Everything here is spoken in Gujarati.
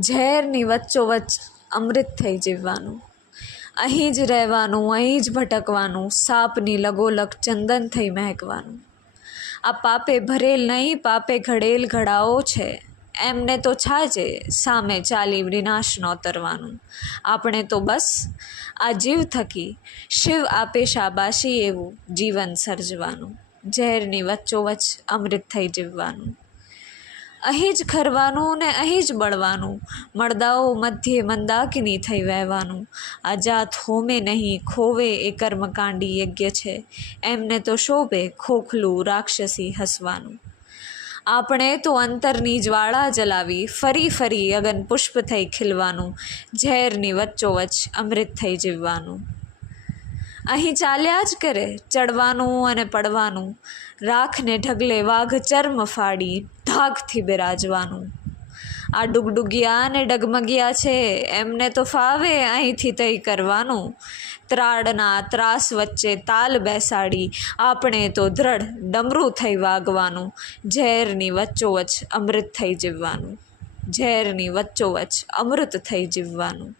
ઝેરની વચ્ચોવચ્ચ અમૃત થઈ જીવવાનું, અહીં જ રહેવાનું, અહીં જ ભટકવાનું, સાપની લગોલગ ચંદન થઈ મહેકવાનું. આ પાપે ભરેલ નહીં, પાપે ઘડેલ ઘડાઓ છે, એમને તો છાજે સામે ચાલી વિનાશ નોતરવાનું. આપણે તો બસ આ જીવ થકી શિવ આપે શાબાશી એવું જીવન સર્જવાનું, ઝેરની વચ્ચોવચ્ચ અમૃત થઈ જીવવાનું. અહીં જ ખરવાનું ને અહીં જ બળવાનું, મળદાઓ મધ્યે મંદાકિની થઈ વહેવાનું. આ જાત હોમે નહીં ખોવે એ કર્મકાંડી યજ્ઞ છે, એમને તો શોભે ખોખલું રાક્ષસી હસવાનું. આપણે તો અંતરની જ્વાળા જલાવી ફરી ફરી અગન પુષ્પ થઈ ખીલવાનું, ઝેરની વચ્ચોવચ્ચ અમૃત થઈ જીવવાનું. અહીં ચાલ્યા જ કરે ચડવાનું અને પડવાનું, રાખને ઢગલે વાઘ ચર્મ ફાડી ધાકથી બિરાજવાનું. આ ડુગડુગિયા ને ડગમગિયા છે, એમને તો ફાવે અહીંથી તય કરવાનું. ત્રાડના ત્રાસ વચ્ચે તાલ બેસાડી આપણે તો દ્રઢ ડમરું થઈ વાગવાનું, ઝેરની વચ્ચોવચ્ચ અમૃત થઈ જીવવાનું, ઝેરની વચ્ચોવચ્ચ અમૃત થઈ જીવવાનું.